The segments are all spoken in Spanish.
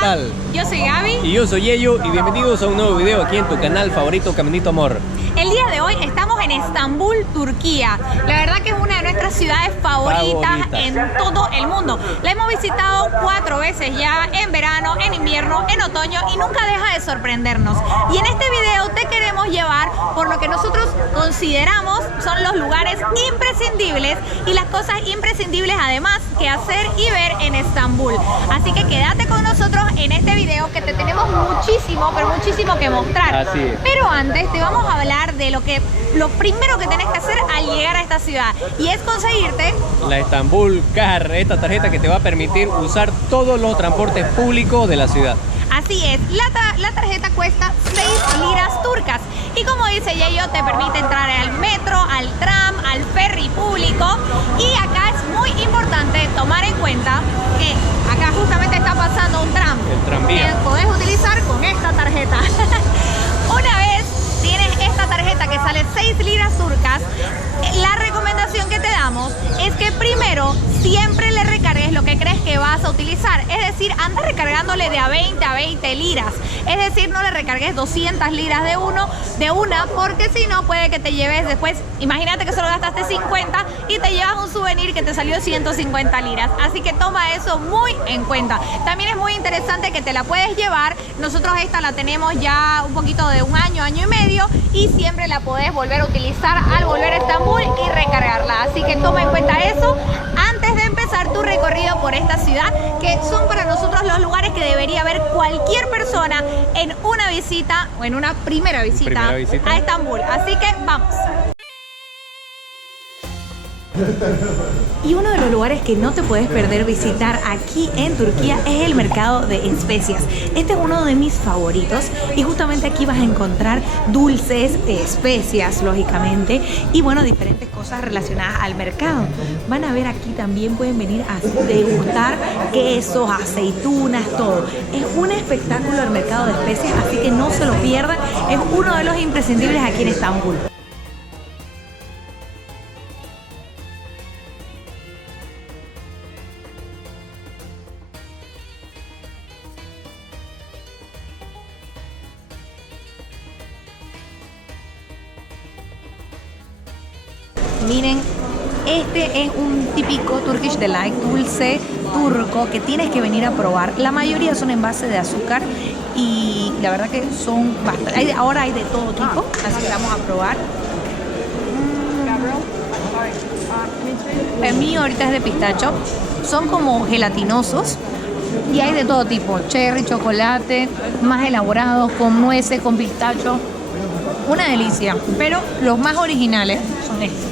tal? Yo soy Gaby. Y yo soy Yeyo y bienvenidos a un nuevo video aquí en tu canal favorito Caminito Amor. El día de hoy estamos en Estambul, Turquía. La verdad que es una de nuestras ciudades favoritas en todo el mundo. La hemos visitado 4 veces ya, en verano, en invierno, en otoño, y nunca deja de sorprendernos. Y en este video te queremos llevar por lo que nosotros consideramos son los lugares imprescindibles y las cosas imprescindibles además que hacer y ver en Estambul. Así que quédate con nosotros en este video que te tenemos muchísimo, pero muchísimo que mostrar. Así es. Pero antes te vamos a hablar de lo primero que tenés que hacer al llegar a esta ciudad, y es conseguirte la Estambul Card, esta tarjeta que te va a permitir usar todos los transportes públicos de la ciudad. Así es, la tarjeta cuesta 6 liras turcas y como dice Yeyo, te permite entrar al metro, al tram, al ferry público. Y acá es muy importante tomar en cuenta que acá justamente está pasando un tram. El tranvía. Que podés utilizar con esta tarjeta. Una vez tienes esta tarjeta que sale 6 liras turcas, la recomendación que te damos es que primero siempre le recargues lo que crees que vas a utilizar. Es decir, anda recargándole de a 20 liras. Es decir, no le recargues 200 liras de una, porque si no puede que te lleves después, imagínate que solo gastaste 50 y te llevas un souvenir que te salió 150 liras. Así que toma eso muy en cuenta. También es muy interesante que te la puedes llevar. Nosotros esta la tenemos ya un poquito de un año y medio, y siempre la podés volver a utilizar al volver a Estambul y recargarla. Así que toma en cuenta eso antes de empezar tu recorrido por esta ciudad, que son para nosotros los lugares que debería ver cualquier persona en una visita o en una primera visita a Estambul. Así que vamos. Y uno de los lugares que no te puedes perder visitar aquí en Turquía es el mercado de especias. Este es uno de mis favoritos y justamente aquí vas a encontrar dulces, especias, lógicamente, y bueno, diferentes cosas relacionadas al mercado. Van a ver aquí también, pueden venir a degustar quesos, aceitunas, todo. Es un espectáculo el mercado de especias, así que no se lo pierdan. Es uno de los imprescindibles aquí en Estambul. Miren, este es un típico Turkish Delight, dulce turco que tienes que venir a probar. La mayoría son en base de azúcar y la verdad que son bastante. Ahora hay de todo tipo, así que vamos a probar. El mío ahorita es de pistacho. Son como gelatinosos y hay de todo tipo. Cherry, chocolate, más elaborados, con nueces, con pistacho. Una delicia, pero los más originales son estos.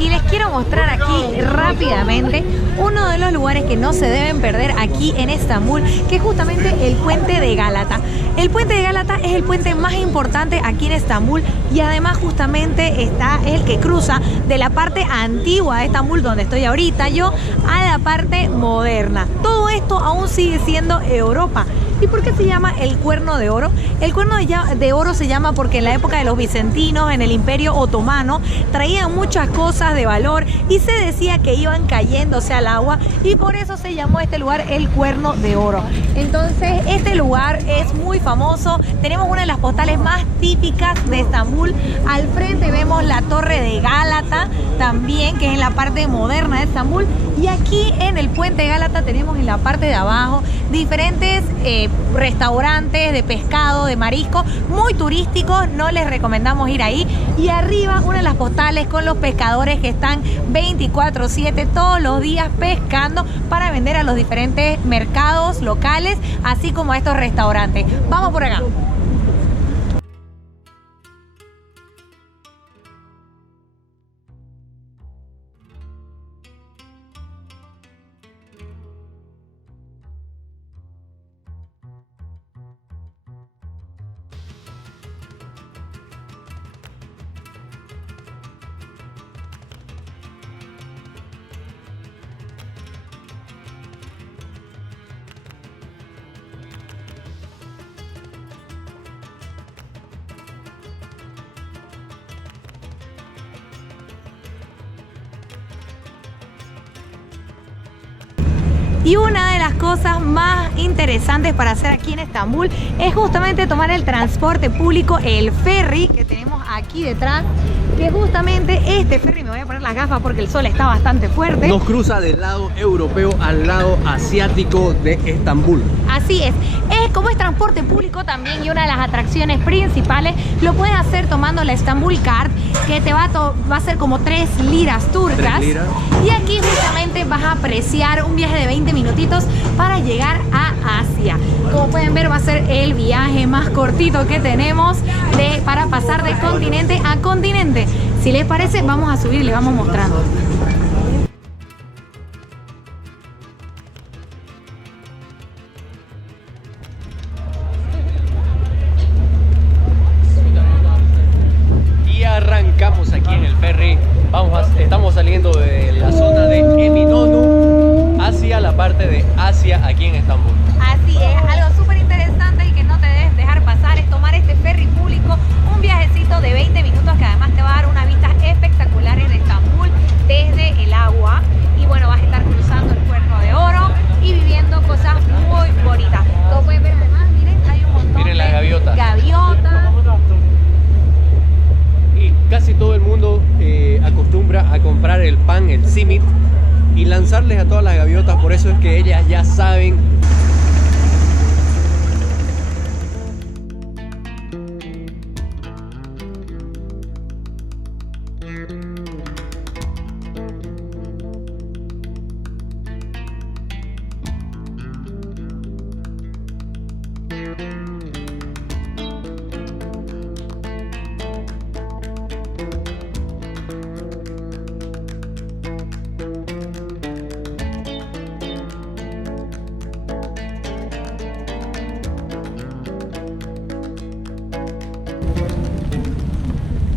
Y les quiero mostrar aquí rápidamente uno de los lugares que no se deben perder aquí en Estambul, que es justamente el puente de Gálata. El puente de Gálata es el puente más importante aquí en Estambul y además justamente es el que cruza de la parte antigua de Estambul, donde estoy ahorita yo, a la parte moderna. Todo esto aún sigue siendo Europa. ¿Y por qué se llama el Cuerno de Oro? El Cuerno de Oro se llama porque en la época de los bizantinos, en el Imperio Otomano, traían muchas cosas de valor y se decía que iban cayéndose al agua, y por eso se llamó este lugar el Cuerno de Oro. Entonces este lugar es muy famoso. Tenemos una de las postales más típicas de Estambul. Al frente vemos la Torre de Gálata también, que es en la parte moderna de Estambul. Y aquí en el puente de Gálata tenemos en la parte de abajo diferentes restaurantes de pescado, de marisco, muy turísticos. No les recomendamos ir ahí. Y arriba una de las postales con los pescadores que están 24/7 todos los días pescando para vender a los diferentes mercados locales, así como a estos restaurantes. Vamos por acá. Y una de las cosas más interesantes para hacer aquí en Estambul es justamente tomar el transporte público, el ferry que tenemos aquí detrás, que justamente este ferry, me voy a poner las gafas porque el sol está bastante fuerte, nos cruza del lado europeo al lado asiático de Estambul. Así es como es transporte público también, y una de las atracciones principales lo puedes hacer tomando la Istanbul Card, que te va a ser como 3 liras turcas. 3 liras. Y aquí justamente vas a apreciar un viaje de 20 minutitos para llegar a Asia. Como pueden ver, va a ser el viaje más cortito que tenemos para pasar de continente a continente. Si les parece, vamos a subir y les vamos mostrando. Arrancamos aquí en el ferry. Estamos saliendo de la zona de Eminönü hacia la parte de Asia aquí en Estambul. Así es, algo súper interesante y que no te debes dejar pasar es tomar este ferry público, un viajecito de 20 minutos que además te va a dar unas vistas espectaculares de Estambul desde el agua. Y bueno, vas a estar cruzando el Cuerno de Oro y viviendo cosas muy bonitas. Como pueden ver, además, miren, hay un montón de las gaviotas. Y casi todo el mundo acostumbra a comprar el pan, el simit, y lanzarles a todas las gaviotas. Por eso es que ellas ya saben.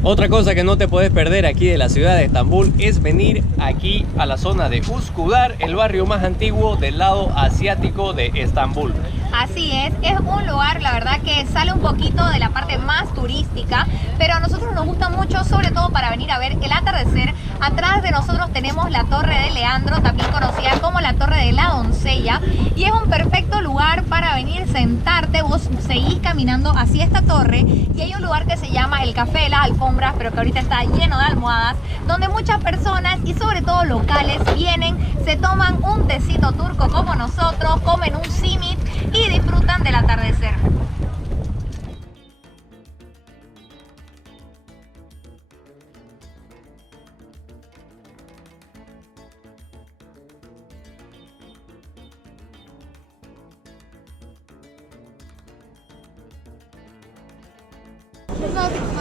Otra cosa que no te puedes perder aquí de la ciudad de Estambul es venir aquí a la zona de Üsküdar, el barrio más antiguo del lado asiático de Estambul. Así es un lugar, la verdad, que sale un poquito de la parte más turística, pero a nosotros nos gusta mucho, sobre todo para venir a ver el atardecer. Atrás de nosotros tenemos la Torre de Leandro, también conocida como la Torre de la Doncella, y es un perfecto lugar para venir, sentarte. Vos seguís caminando hacia esta torre y hay un lugar que se llama el Café de las Alfombras, pero que ahorita está lleno de almohadas, donde muchas personas y sobre todo locales vienen, se toman un tecito turco como nosotros, comen un simit y disfrutan del atardecer.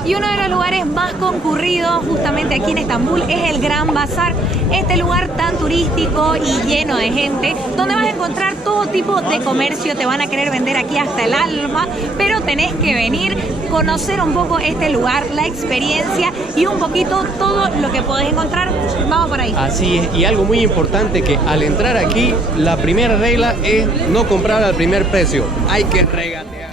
Y uno de los lugares más concurridos justamente aquí en Estambul es el Gran Bazar, este lugar tan turístico y lleno de gente, donde vas a encontrar todo tipo de comercio. Te van a querer vender aquí hasta el alma, pero tenés que venir, conocer un poco este lugar, la experiencia y un poquito todo lo que podés encontrar. Vamos por ahí. Así es, y algo muy importante, que al entrar aquí, la primera regla es no comprar al primer precio, hay que regatear.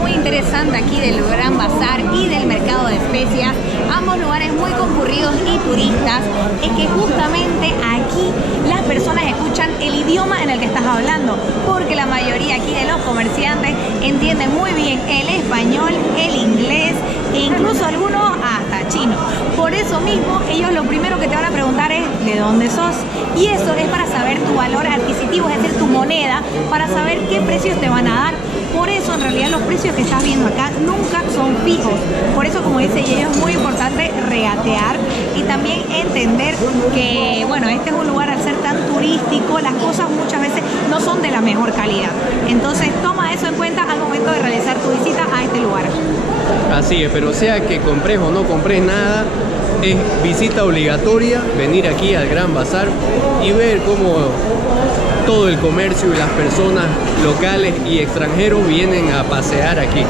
Muy interesante aquí del Gran Bazar y del mercado de especias, ambos lugares muy concurridos y turistas, es que justamente aquí las personas escuchan el idioma en el que estás hablando, porque la mayoría aquí de los comerciantes entienden muy bien el español, el inglés e incluso algunos hasta chino. Por eso mismo ellos lo primero que te van a preguntar es ¿de dónde sos? Y eso es para saber tu valor adquisitivo, es decir, tu moneda, para saber qué precios te van a dar. Por eso en realidad los precios que estás viendo acá nunca son fijos. Por eso, como dice ella, es muy importante regatear y también entender que, bueno, este es un lugar, al ser tan turístico, las cosas muchas veces no son de la mejor calidad. Entonces toma eso en cuenta al momento de realizar tu visita a este lugar. Así es, pero sea que compres o no compres nada, es visita obligatoria venir aquí al Gran Bazar y ver cómo todo el comercio y las personas locales y extranjeros vienen a pasear aquí.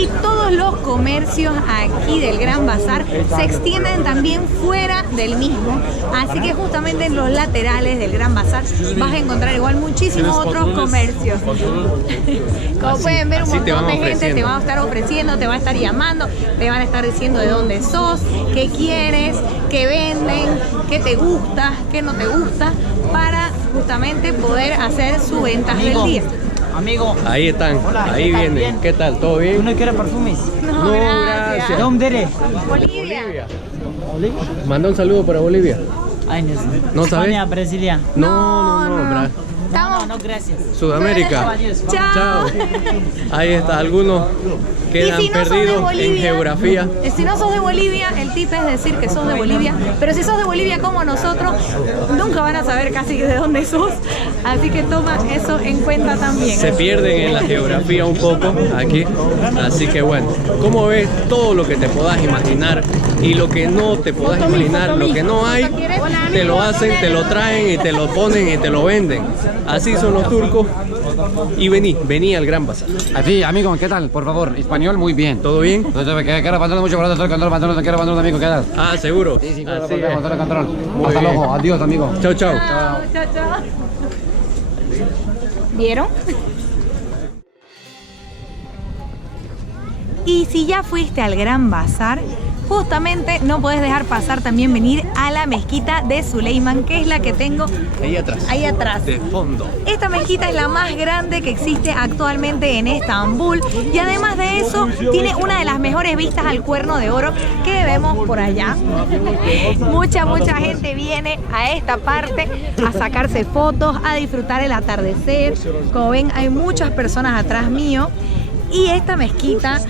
Y todos los comercios aquí del Gran Bazar se extienden también fuera del mismo. Así que justamente en los laterales del Gran Bazar vas a encontrar igual muchísimos otros comercios. Como pueden ver, un montón de gente te va a estar ofreciendo, te va a estar llamando, te van a estar diciendo de dónde sos, qué quieres, qué venden, qué te gusta, qué no te gusta, para justamente poder hacer su venta del día. Amigo. Ahí están, Hola, ahí ¿qué tal? vienen. Bien. ¿Qué tal? ¿Todo ¿Tú bien? no quieres perfumes? No, gracias. ¿Dónde eres? Bolivia. Manda un saludo para Bolivia. Ay, no, ¿No España, sabes? Brasilia. No. Estamos... No, gracias. Sudamérica. Chao. Chao. Ahí está, algunos quedan Y si no sos de perdidos en Bolivia, geografía. Si no sos de Bolivia, el tip es decir que sos de Bolivia. Pero si sos de Bolivia como nosotros, nunca van a saber casi de dónde sos. Así que toma eso en cuenta también. Se pierden en la geografía un poco aquí. Así que bueno, como ves, todo lo que te puedas imaginar y lo que no te puedas imaginar, lo que no hay, te lo hacen, te lo traen y te lo ponen y te lo venden. Así son los turcos. Y vení al Gran Bazar. Así, amigo, ¿qué tal? Por favor, español muy bien. ¿Todo bien? Entonces, que quiero control mucho, por control, te quiero control, amigo, ¿qué tal? Ah, seguro. Sí, sí, Así es. control. Muy Hasta bien. luego, adiós, amigo. Chao, chao. Chao. ¿Vieron? Y si ya fuiste al Gran Bazar, justamente no podés dejar pasar también venir a la mezquita de Suleiman, que es la que tengo Ahí atrás. ahí atrás. De fondo. Esta mezquita es la más grande que existe actualmente en Estambul y además de eso tiene una de las mejores vistas al Cuerno de Oro que vemos por allá. Mucha gente viene a esta parte a sacarse fotos, a disfrutar el atardecer. Como ven, hay muchas personas atrás mío. Y esta mezquita,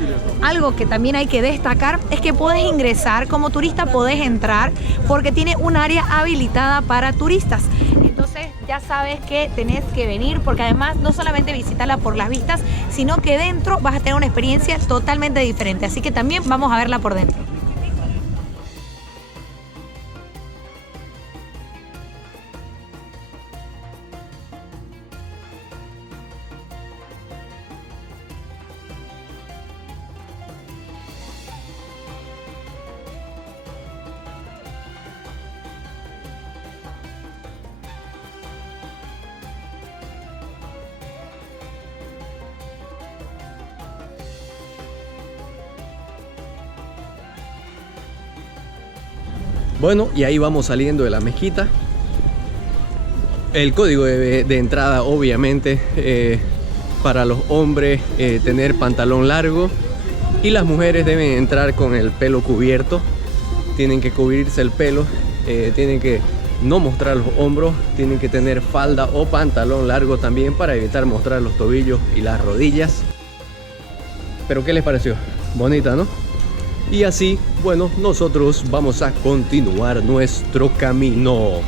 algo que también hay que destacar es que podés ingresar, como turista podés entrar porque tiene un área habilitada para turistas. Entonces ya sabes que tenés que venir porque además no solamente visitarla por las vistas, sino que dentro vas a tener una experiencia totalmente diferente. Así que también vamos a verla por dentro. Bueno, y ahí vamos saliendo de la mezquita. El código de entrada, obviamente, para los hombres, tener pantalón largo. Y las mujeres deben entrar con el pelo cubierto. Tienen que cubrirse el pelo. Tienen que no mostrar los hombros. Tienen que tener falda o pantalón largo también para evitar mostrar los tobillos y las rodillas. Pero ¿qué les pareció? Bonita, ¿no? Y así, bueno, nosotros vamos a continuar nuestro camino.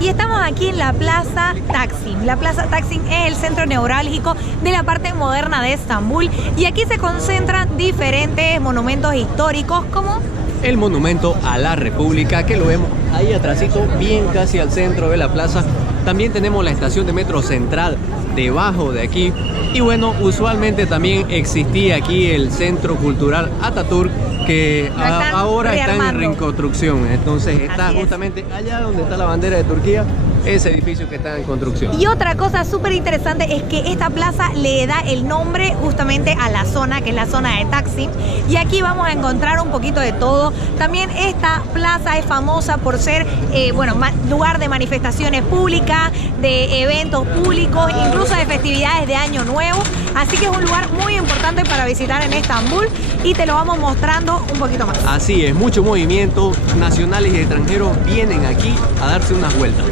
Y estamos aquí en la Plaza Taksim. La Plaza Taksim es el centro neurálgico de la parte moderna de Estambul y aquí se concentran diferentes monumentos históricos como El monumento a la República, que lo vemos ahí atrásito, bien casi al centro de la plaza. También tenemos la estación de metro central debajo de aquí. Y bueno, usualmente también existía aquí el Centro Cultural Atatürk, que ahora está en rearmando. reconstrucción. Entonces está Así es. justamente allá donde está la bandera de Turquía, ese edificio que está en construcción. Y otra cosa súper interesante es que esta plaza le da el nombre justamente a la zona, que es la zona de Taksim. Y aquí vamos a encontrar un poquito de todo. También esta plaza es famosa por ser, lugar de manifestaciones públicas, de eventos públicos, incluso de festividades de Año Nuevo. Así que es un lugar muy importante para visitar en Estambul y te lo vamos mostrando un poquito más. Así es, mucho movimiento, nacionales y extranjeros vienen aquí a darse unas vueltas.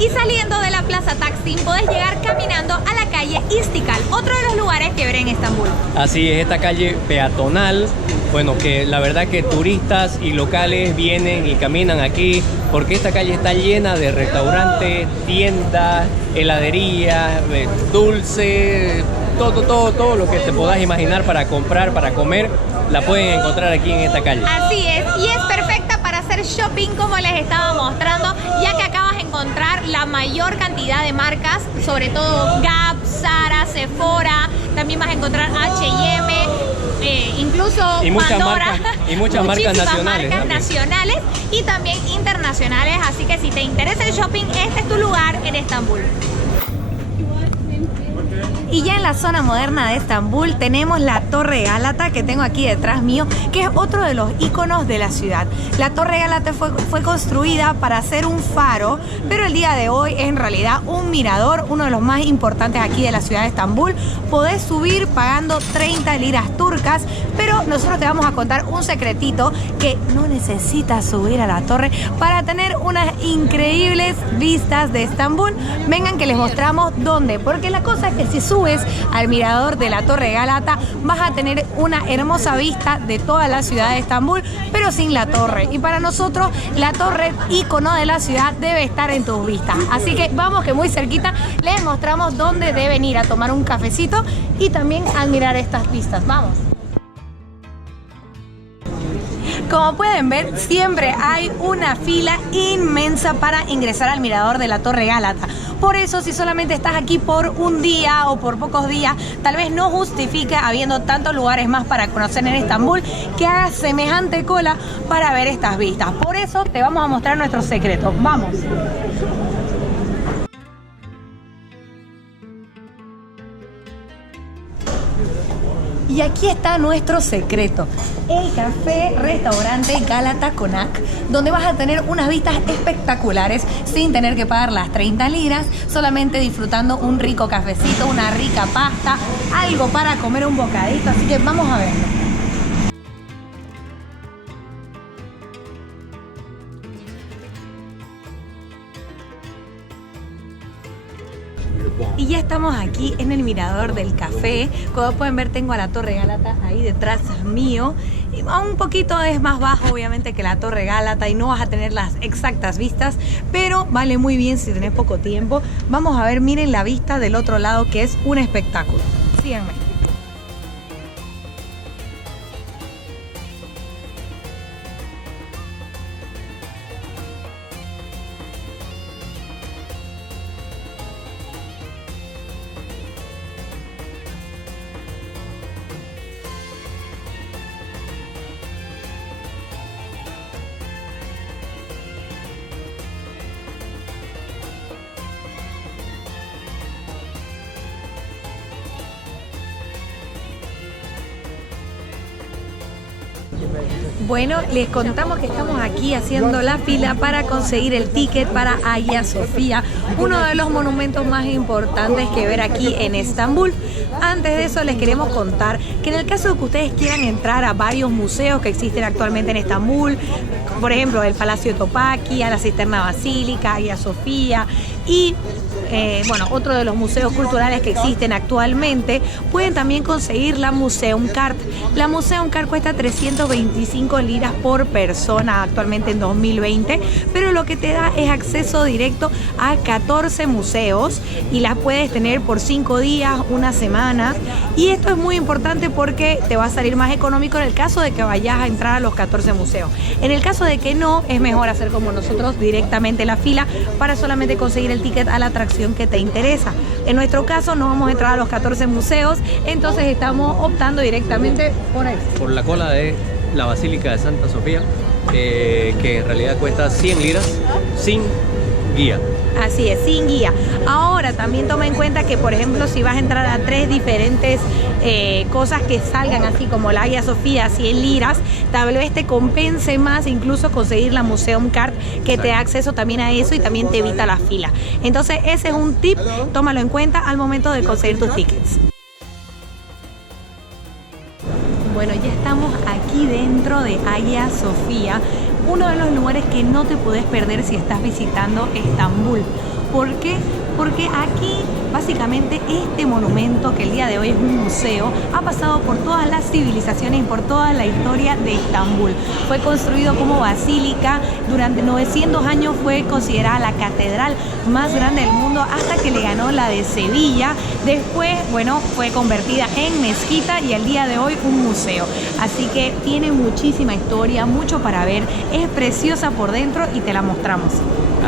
Y saliendo de la Plaza Taksim podés llegar caminando a la calle Istiklal, otro de los lugares que ver en Estambul. Así es, esta calle peatonal, bueno, que la verdad que turistas y locales vienen y caminan aquí porque esta calle está llena de restaurantes, tiendas, heladerías, dulce, todo lo que te puedas imaginar para comprar, para comer, la pueden encontrar aquí en esta calle. Así es, y es perfecta para hacer shopping como les estaba mostrando, ya que acabas de encontrar la mayor cantidad de marcas, sobre todo Gap, Zara, Sephora, también vas a encontrar H&M, incluso y muchas Pandora, marcas, y muchas marcas nacionales y también internacionales, así que si te interesa el shopping, este es tu lugar en Estambul. Y ya en la zona moderna de Estambul tenemos la Torre Gálata, que tengo aquí detrás mío, que es otro de los iconos de la ciudad. La Torre Gálata fue construida para ser un faro, pero el día de hoy es en realidad un mirador, uno de los más importantes aquí de la ciudad de Estambul. Podés subir pagando 30 liras turcas, pero nosotros te vamos a contar un secretito, que no necesitas subir a la torre para tener unas increíbles vistas de Estambul. Vengan que les mostramos dónde, porque la cosa es que si subes al mirador de la Torre Gálata vas a tener una hermosa vista de toda la ciudad de Estambul, pero sin la torre. Y para nosotros la torre, ícono de la ciudad, debe estar en tus vistas. Así que vamos, que muy cerquita les mostramos dónde deben ir a tomar un cafecito y también admirar estas vistas. Vamos. Como pueden ver, siempre hay una fila inmensa para ingresar al mirador de la Torre Gálata. Por eso, si solamente estás aquí por un día o por pocos días, tal vez no justifique, habiendo tantos lugares más para conocer en Estambul, que hagas semejante cola para ver estas vistas. Por eso te vamos a mostrar nuestros secretos. ¡Vamos! Y aquí está nuestro secreto, el café restaurante Galata Konak, donde vas a tener unas vistas espectaculares sin tener que pagar las 30 liras, solamente disfrutando un rico cafecito, una rica pasta, algo para comer, un bocadito, así que vamos a verlo. Y ya estamos aquí en el mirador del café. Como pueden ver, tengo a la Torre Gálata ahí detrás mío. Y un poquito es más bajo, obviamente, que la Torre Gálata y no vas a tener las exactas vistas, pero vale muy bien si tenés poco tiempo. Vamos a ver, miren la vista del otro lado, que es un espectáculo. Síganme. Bueno, les contamos que estamos aquí haciendo la fila para conseguir el ticket para Hagia Sofía, uno de los monumentos más importantes que ver aquí en Estambul. Antes de eso les queremos contar que en el caso de que ustedes quieran entrar a varios museos que existen actualmente en Estambul, por ejemplo el Palacio de Topkapi, la Cisterna Basílica, Hagia Sofía y bueno, otro de los museos culturales que existen actualmente, pueden también conseguir la Museum Card. La Museum Card cuesta 325 liras por persona actualmente en 2020, pero lo que te da es acceso directo a 14 museos y las puedes tener por 5 días, una semana. Y esto es muy importante porque te va a salir más económico en el caso de que vayas a entrar a los 14 museos. En el caso de que no, es mejor hacer como nosotros, directamente la fila para solamente conseguir el ticket a la atracción que te interesa. En nuestro caso no vamos a entrar a los 14 museos, entonces estamos optando directamente por ahí. Por la cola de la Basílica de Santa Sofía, que en realidad cuesta 100 liras sin guía. Así es, sin guía. Ahora también toma en cuenta que, por ejemplo, si vas a entrar a 3 diferentes cosas que salgan así como la Hagia Sofía, 100 liras, tal vez te compense más incluso conseguir la Museum Card, que te da acceso también a eso y también te evita la fila. Entonces ese es un tip, tómalo en cuenta al momento de conseguir tus tickets. Bueno, ya estamos aquí dentro de Hagia Sofía, uno de los lugares que no te podés perder si estás visitando Estambul. ¿Por qué? Porque aquí básicamente este monumento, que el día de hoy es un museo, ha pasado por todas las civilizaciones y por toda la historia de Estambul. Fue construido como basílica, durante 900 años fue considerada la catedral más grande del mundo hasta que le ganó la de Sevilla. Después, bueno, fue convertida en mezquita y el día de hoy un museo. Así que tiene muchísima historia, mucho para ver, es preciosa por dentro y te la mostramos.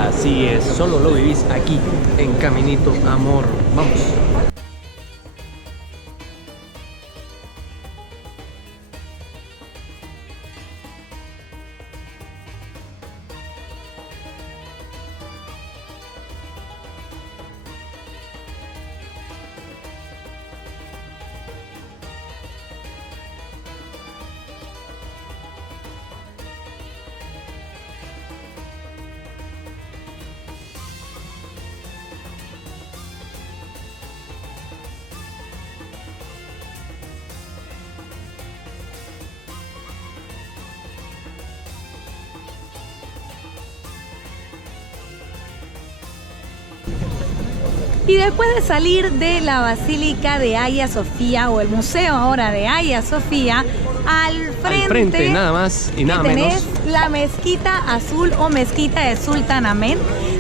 Así es, solo lo vivís aquí en Caminito Amor. Vamos. Y después de salir de la Basílica de Hagia Sofía, o el museo ahora de Hagia Sofía, al frente nada más y nada tenés menos. la Mezquita Azul o Mezquita de Sultanahmet.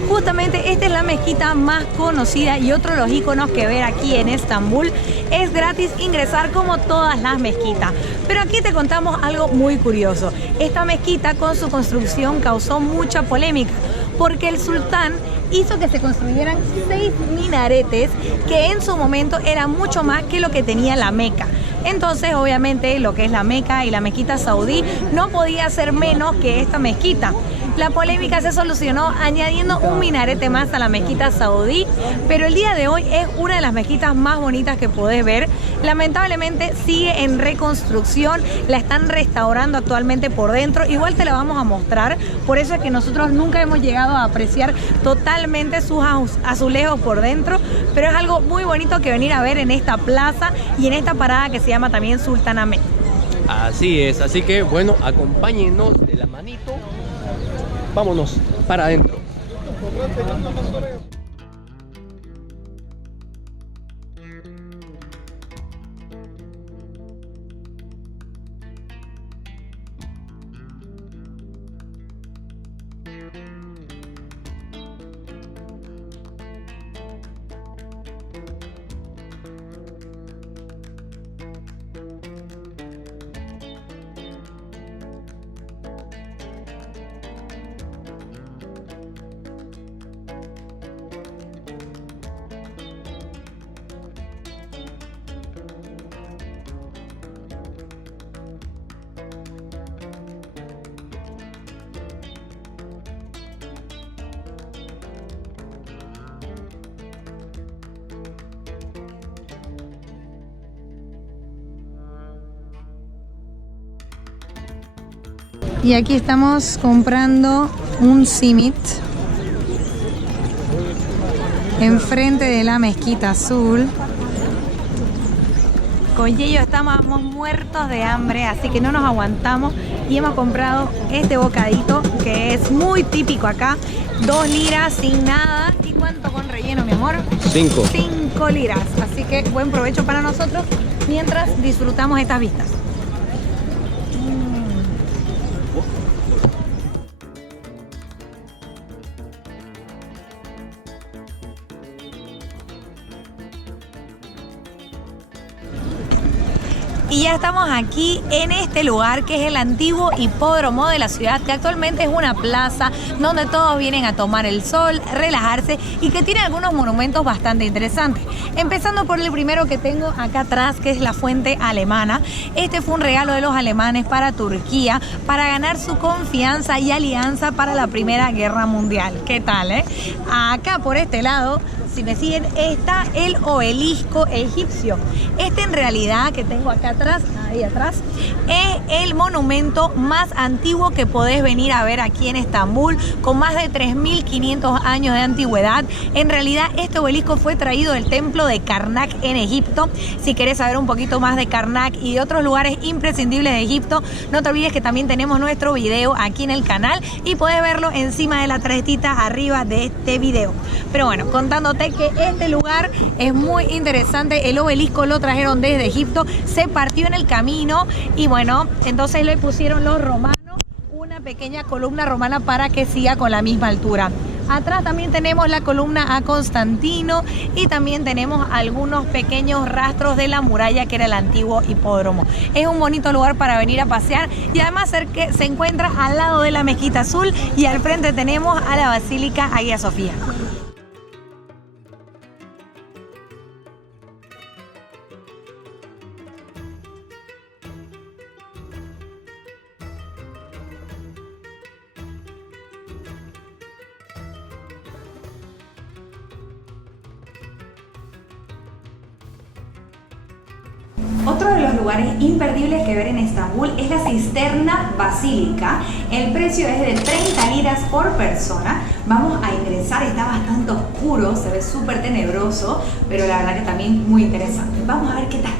Justamente esta es la mezquita más conocida y otro de los iconos que ver aquí en Estambul. Es gratis ingresar como todas las mezquitas. Pero aquí te contamos algo muy curioso. Esta mezquita con su construcción causó mucha polémica porque el sultán hizo que se construyeran 6 minaretes que en su momento era mucho más que lo que tenía la Meca. Entonces, obviamente, lo que es la Meca y la mezquita saudí no podía ser menos que esta mezquita. La polémica se solucionó añadiendo un minarete más a la mezquita saudí, pero el día de hoy es una de las mezquitas más bonitas que podés ver. Lamentablemente sigue en reconstrucción, la están restaurando actualmente por dentro. Igual te la vamos a mostrar, por eso es que nosotros nunca hemos llegado a apreciar totalmente sus azulejos por dentro, pero es algo muy bonito que venir a ver en esta plaza y en esta parada que se llama también Sultanahmet. Así es, así que bueno, acompáñenos de la manito. Vámonos para adentro. Y aquí estamos comprando un simit enfrente de la Mezquita Azul. Con Yeyo estamos muertos de hambre, así que no nos aguantamos y hemos comprado este bocadito que es muy típico acá. 2 liras sin nada. ¿Y cuánto con relleno, mi amor? 5. 5 liras. Así que buen provecho para nosotros mientras disfrutamos estas vistas. Y ya estamos aquí en este lugar que es el antiguo hipódromo de la ciudad, que actualmente es una plaza donde todos vienen a tomar el sol, relajarse y que tiene algunos monumentos bastante interesantes. Empezando por el primero que tengo acá atrás, que es la fuente alemana. Este fue un regalo de los alemanes para Turquía para ganar su confianza y alianza para la Primera Guerra Mundial. ¿Qué tal, eh? Acá por este lado, si me siguen, está el obelisco egipcio. Este en realidad que tengo acá atrás, ahí atrás, es el monumento más antiguo que podés venir a ver aquí en Estambul, con más de 3.500 años de antigüedad. En realidad este obelisco fue traído del templo de Karnak en Egipto. Si querés saber un poquito más de Karnak y de otros lugares imprescindibles de Egipto, no te olvides que también tenemos nuestro video aquí en el canal y podés verlo encima de la tarjetita arriba de este video. Pero bueno, contándote que este lugar es muy interesante. El obelisco lo trajeron desde Egipto, se partió en el camino y bueno, entonces le pusieron los romanos una pequeña columna romana para que siga con la misma altura. Atrás también tenemos la columna a Constantino y también tenemos algunos pequeños rastros de la muralla que era el antiguo hipódromo. Es un bonito lugar para venir a pasear y además se encuentra al lado de la Mezquita Azul y al frente tenemos a la Basílica Hagia Sofía. Otro de los lugares imperdibles que ver en Estambul es la Cisterna Basílica. El precio es de 30 liras por persona. Vamos a ingresar, está bastante oscuro, se ve súper tenebroso, pero la verdad que también muy interesante. Vamos a ver qué tal.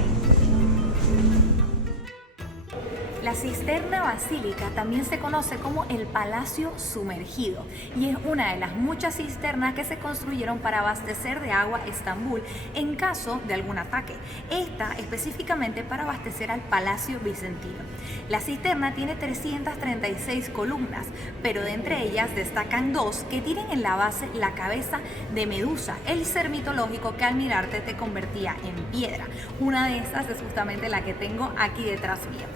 La Cisterna Basílica también se conoce como el Palacio Sumergido y es una de las muchas cisternas que se construyeron para abastecer de agua Estambul en caso de algún ataque. Esta específicamente para abastecer al Palacio Bizantino. La cisterna tiene 336 columnas, pero de entre ellas destacan dos que tienen en la base la cabeza de Medusa, el ser mitológico que al mirarte te convertía en piedra. Una de esas es justamente la que tengo aquí detrás mío.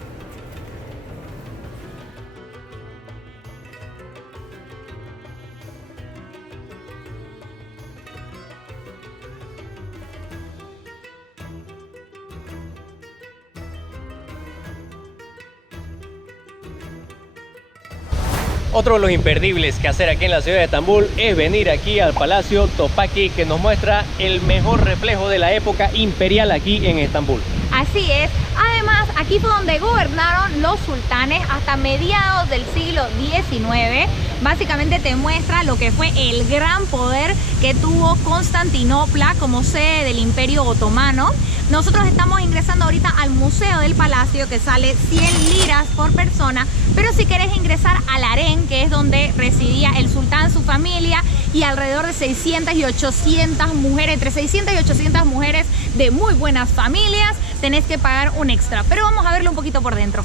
Otro de los imperdibles que hacer aquí en la ciudad de Estambul es venir aquí al Palacio Topkapı, que nos muestra el mejor reflejo de la época imperial aquí en Estambul. Así es. Además, aquí fue donde gobernaron los sultanes hasta mediados del siglo XIX. Básicamente te muestra lo que fue el gran poder que tuvo Constantinopla como sede del Imperio Otomano. Nosotros estamos ingresando ahorita al Museo del Palacio, que sale 100 liras por persona, pero si querés ingresar al harén, que es donde residía el sultán, su familia y alrededor de 600 y 800 mujeres, entre 600 y 800 mujeres de muy buenas familias, tenés que pagar un extra, pero vamos a verlo un poquito por dentro.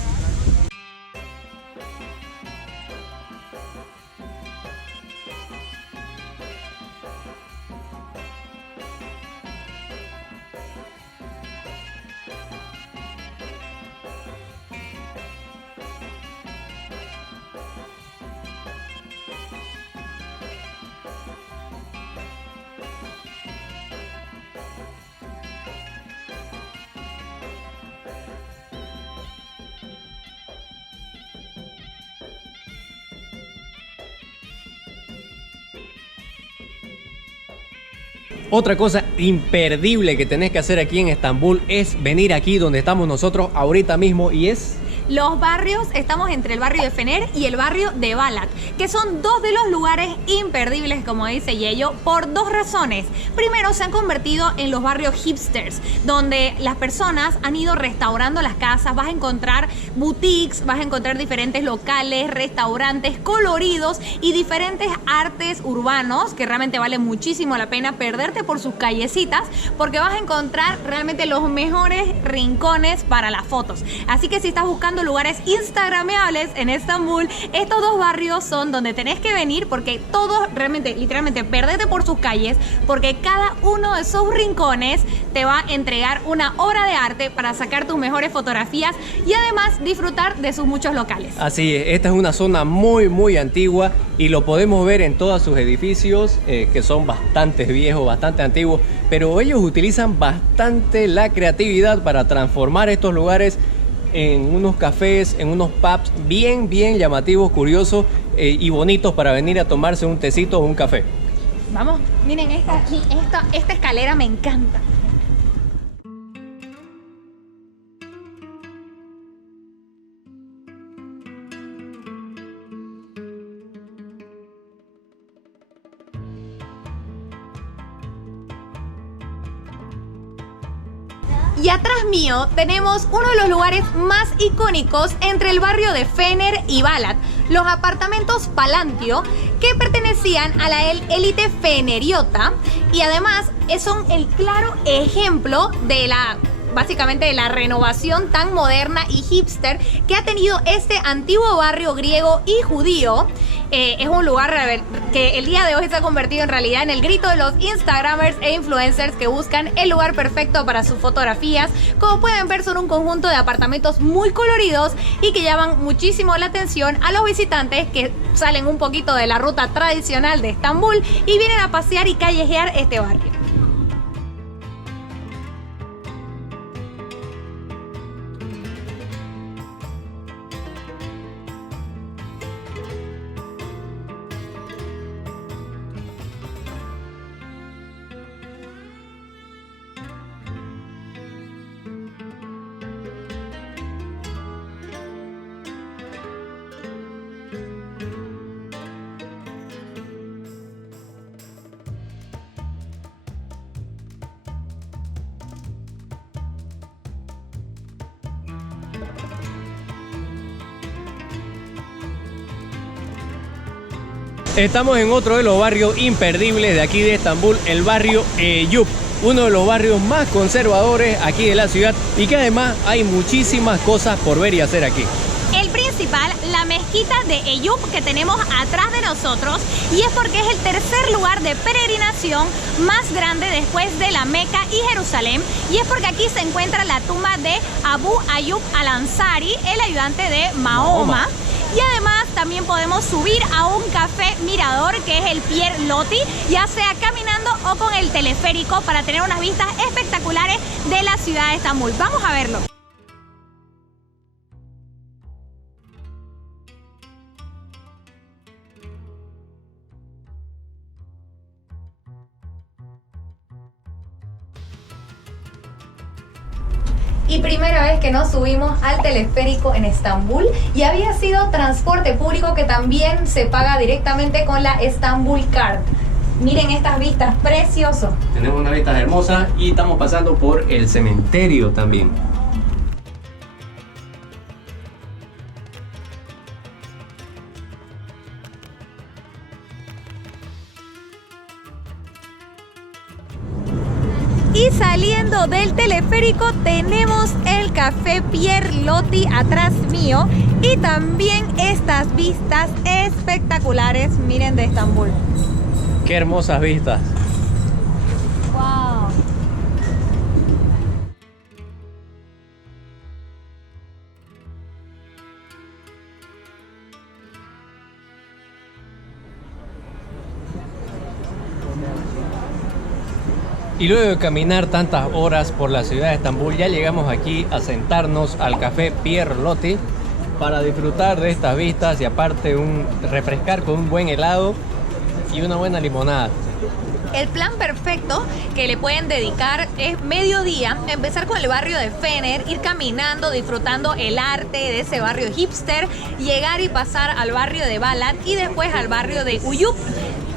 Otra cosa imperdible que tenés que hacer aquí en Estambul es venir aquí donde estamos nosotros ahorita mismo y es... Los barrios, estamos entre el barrio de Fener y el barrio de Balat, que son dos de los lugares imperdibles, como dice Yello, por dos razones. Primero, se han convertido en los barrios hipsters, donde las personas han ido restaurando las casas. Vas a encontrar boutiques, vas a encontrar diferentes locales, restaurantes coloridos y diferentes artes urbanos, que realmente vale muchísimo la pena perderte por sus callecitas, porque vas a encontrar realmente los mejores rincones para las fotos. Así que si estás buscando lugares instagrameables en Estambul, estos dos barrios son donde tenés que venir, porque todos realmente, literalmente, perdete por sus calles, porque cada uno de esos rincones te va a entregar una obra de arte para sacar tus mejores fotografías y además disfrutar de sus muchos locales. Así es, esta es una zona muy antigua y lo podemos ver en todos sus edificios, que son bastante viejos, bastante antiguos, pero ellos utilizan bastante la creatividad para transformar estos lugares en unos cafés, en unos pubs bien llamativos, curiosos y bonitos para venir a tomarse un tecito o un café. Vamos, miren esta escalera me encanta. Y atrás mío tenemos uno de los lugares más icónicos entre el barrio de Fener y Balat, los apartamentos Palantio, que pertenecían a la élite feneriota y además son el claro ejemplo de básicamente de la renovación tan moderna y hipster que ha tenido este antiguo barrio griego y judío. Es un lugar que el día de hoy se ha convertido en realidad en el grito de los instagramers e influencers que buscan el lugar perfecto para sus fotografías. Como pueden ver, son un conjunto de apartamentos muy coloridos y que llaman muchísimo la atención a los visitantes que salen un poquito de la ruta tradicional de Estambul y vienen a pasear y callejear este barrio. Estamos en otro de los barrios imperdibles de aquí de Estambul, el barrio Eyüp, uno de los barrios más conservadores aquí de la ciudad y que además hay muchísimas cosas por ver y hacer aquí. El principal, la mezquita de Eyüp que tenemos atrás de nosotros, y es porque es el tercer lugar de peregrinación más grande después de la Meca y Jerusalén, y es porque aquí se encuentra la tumba de Abu Ayyub al-Ansari, el ayudante de Mahoma. Y además también podemos subir a un café mirador que es el Pierre Loti, ya sea caminando o con el teleférico para tener unas vistas espectaculares de la ciudad de Estambul. Vamos a verlo. Y primera vez que nos subimos al teleférico en Estambul, y había sido transporte público que también se paga directamente con la Estambul Card. Miren estas vistas, precioso. Tenemos unas vistas hermosas y estamos pasando por el cementerio también. Y saliendo del teleférico tenemos el café Pierre Loti atrás mío y también estas vistas espectaculares, miren, de Estambul. Qué hermosas vistas. Wow. Y luego de caminar tantas horas por la ciudad de Estambul, ya llegamos aquí a sentarnos al café Pierre Loti para disfrutar de estas vistas y aparte refrescar con un buen helado y una buena limonada. El plan perfecto que le pueden dedicar es mediodía, empezar con el barrio de Fener, ir caminando, disfrutando el arte de ese barrio hipster, llegar y pasar al barrio de Balat y después al barrio de Eyüp,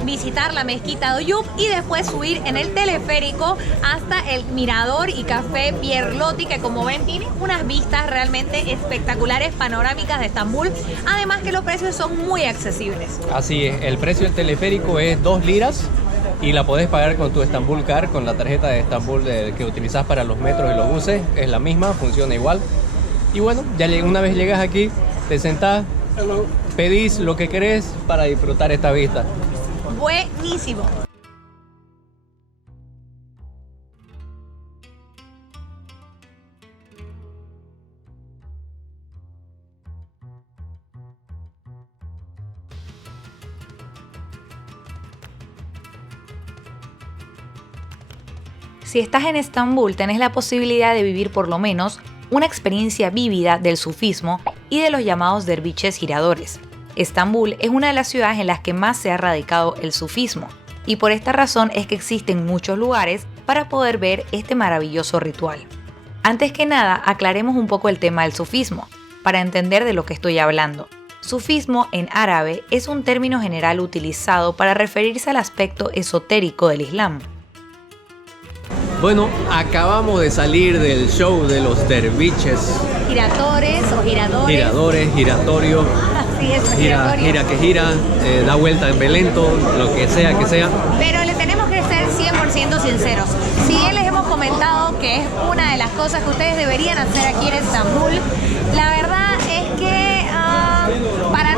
visitar la mezquita de Eyüp y después subir en el teleférico hasta el mirador y café Pierre Loti, que como ven tiene unas vistas realmente espectaculares, panorámicas de Estambul, además que los precios son muy accesibles. Así es, el precio del teleférico es 2 liras y la podés pagar con tu Estambul Card, con la tarjeta de Estambul que utilizás para los metros y los buses, es la misma, funciona igual. Y bueno, ya una vez llegas aquí, te sentás, pedís lo que querés para disfrutar esta vista. Buenísimo. Si estás en Estambul, tenés la posibilidad de vivir por lo menos una experiencia vívida del sufismo y de los llamados derviches giradores. Estambul es una de las ciudades en las que más se ha radicado el sufismo, y por esta razón es que existen muchos lugares para poder ver este maravilloso ritual. Antes que nada, aclaremos un poco el tema del sufismo, para entender de lo que estoy hablando. Sufismo en árabe es un término general utilizado para referirse al aspecto esotérico del Islam. Bueno, acabamos de salir del show de los derviches. Giratores o giradores. Giradores, giratorio, Así es, gira, giratorio. gira que gira, da vuelta en Belento, lo que sea que sea. Pero le tenemos que ser 100% sinceros. Si bien les hemos comentado que es una de las cosas que ustedes deberían hacer aquí en Estambul, la verdad es que para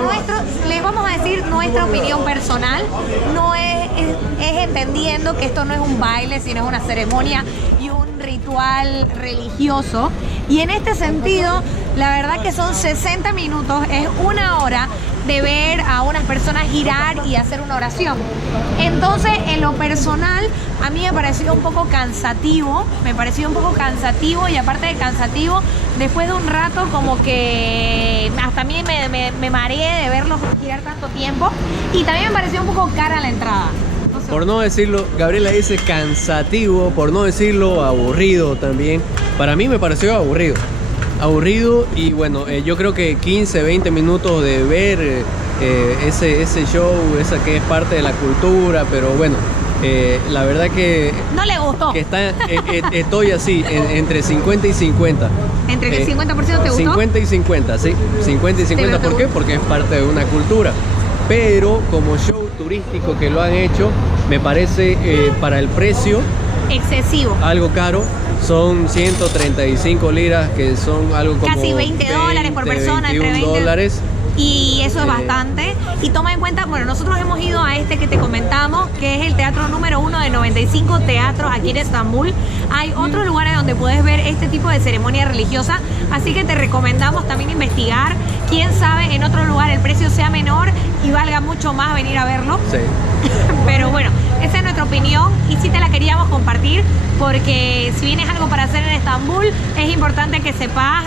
les vamos a decir nuestra opinión personal, no es entendiendo que esto no es un baile, sino es una ceremonia y un ritual religioso. Y en este sentido, la verdad que son 60 minutos, es una hora de ver a unas personas girar y hacer una oración. Entonces, en lo personal, a mí me pareció un poco cansativo, y aparte de cansativo, después de un rato como que hasta a mí me mareé de verlos girar tanto tiempo, y también me pareció un poco cara la entrada. No sé. Por no decirlo, Gabriela dice cansativo, por no decirlo aburrido también. Para mí me pareció aburrido. Y bueno, yo creo que 15, 20 minutos de ver ese show, esa que es parte de la cultura, pero bueno, la verdad que... No le gustó. Que estoy así, entre 50 y 50. ¿Entre que el 50% te gustó? 50 y 50, sí. 50 y 50, ¿por qué? Porque es parte de una cultura. Pero como show turístico que lo han hecho, me parece para el precio... excesivo. Algo caro. Son 135 liras, que son algo como... Casi $20 por persona, entre 20 dólares. Y eso es bastante. Y toma en cuenta, bueno, nosotros hemos ido a este que te comentamos, que es el teatro número 1 de 95 teatros aquí en Estambul. Hay otros lugares donde puedes ver este tipo de ceremonia religiosa, así que te recomendamos también investigar. Quién sabe, en otro lugar el precio sea menor y valga mucho más venir a verlo. Sí. Pero bueno, esa es nuestra opinión y sí te la queríamos compartir, porque si vienes algo para hacer en Estambul, es importante que sepas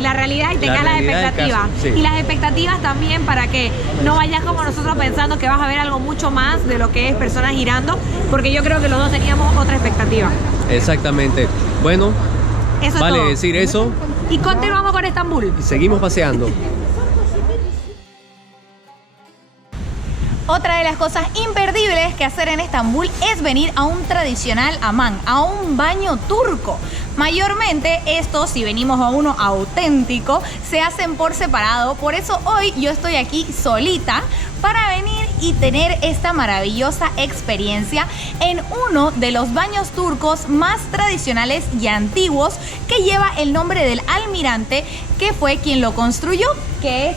la realidad y tengas las expectativas. Sí. Y las expectativas también, para que no vayas como nosotros pensando que vas a ver algo mucho más de lo que es personas girando, porque yo creo que los dos teníamos otra expectativa. Exactamente. Bueno, Eso vale es todo. decir eso Y continuamos con Estambul. y seguimos paseando. Otra de las cosas imperdibles que hacer en Estambul es venir a un tradicional hamam, a un baño turco. Mayormente estos, si venimos a uno auténtico, se hacen por separado. Por eso hoy yo estoy aquí solita para venir y tener esta maravillosa experiencia en uno de los baños turcos más tradicionales y antiguos, que lleva el nombre del almirante que fue quien lo construyó, que es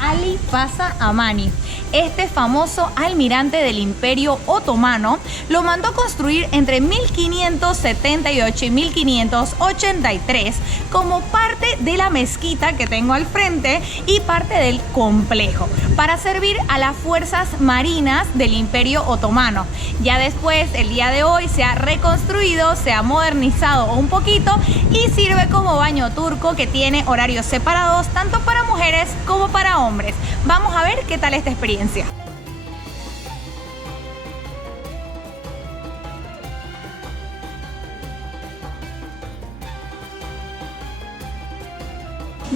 Ali Pasha Amani. Este famoso almirante del Imperio Otomano lo mandó construir entre 1578 y 1583 como parte de la mezquita que tengo al frente y parte del complejo, para servir a las fuerzas marinas del Imperio Otomano. Ya después, el día de hoy, se ha reconstruido, se ha modernizado un poquito y sirve como baño turco, que tiene horarios separados tanto para mujeres como para hombres. Vamos a ver qué tal esta experiencia.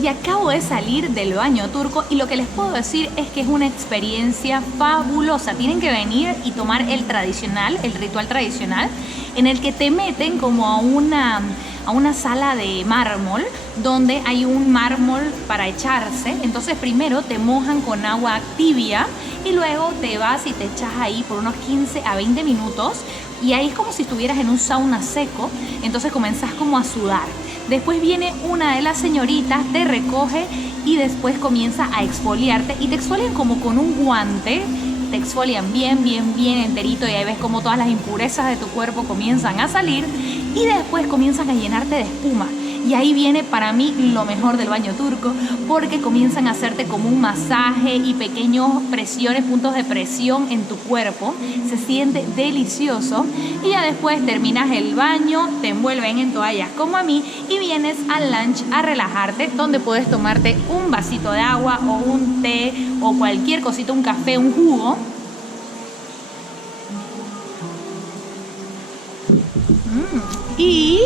Y acabo de salir del baño turco y lo que les puedo decir es que es una experiencia fabulosa. Tienen que venir y tomar el ritual tradicional, en el que te meten como a una sala de mármol, donde hay un mármol para echarse. Entonces primero te mojan con agua tibia y luego te vas y te echas ahí por unos 15 a 20 minutos, y ahí es como si estuvieras en un sauna seco. Entonces comenzás como a sudar. Después viene una de las señoritas, te recoge y después comienza a exfoliarte, y te exfolian como con un guante. Te exfolian bien enterito, y ahí ves como todas las impurezas de tu cuerpo comienzan a salir, y después comienzan a llenarte de espuma. Y ahí viene para mí lo mejor del baño turco, porque comienzan a hacerte como un masaje y pequeños puntos de presión en tu cuerpo. Se siente delicioso, y ya después terminas el baño, te envuelven en toallas como a mí y vienes al lunch a relajarte, donde puedes tomarte un vasito de agua o un té o cualquier cosita, un café, un jugo. Y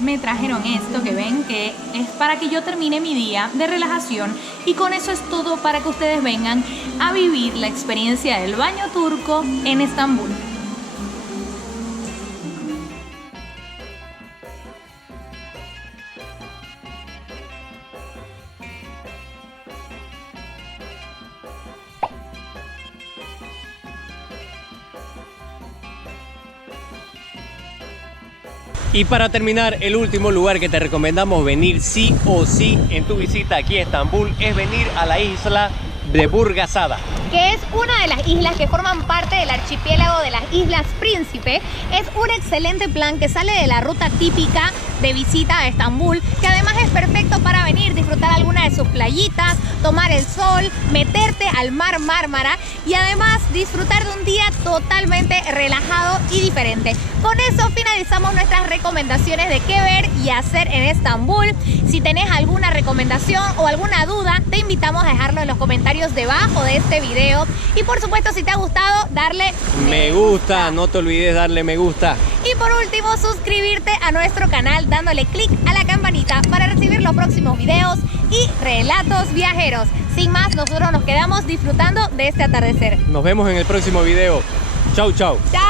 me trajeron esto que ven, que es para que yo termine mi día de relajación, y con eso es todo, para que ustedes vengan a vivir la experiencia del baño turco en Estambul. Y para terminar, el último lugar que te recomendamos venir sí o sí en tu visita aquí a Estambul es venir a la isla de Burgasada, que es una de las islas que forman parte del archipiélago de las Islas Príncipe. Es un excelente plan que sale de la ruta típica de visita a Estambul, que además es perfecto para venir, disfrutar alguna de sus playitas, tomar el sol, meterte al mar Mármara y además disfrutar de un día totalmente relajado y diferente. Con eso finalizamos nuestras recomendaciones de qué ver y hacer en Estambul. Si tenés alguna recomendación o alguna duda, te invitamos a dejarlo en los comentarios debajo de este video. Y por supuesto, si te ha gustado, darle me gusta, no te olvides darle me gusta. Y por último, suscribirte a nuestro canal dándole clic a la campanita para recibir los próximos videos y relatos viajeros. Sin más, nosotros nos quedamos disfrutando de este atardecer. Nos vemos en el próximo video. Chau, chau. ¡Chao!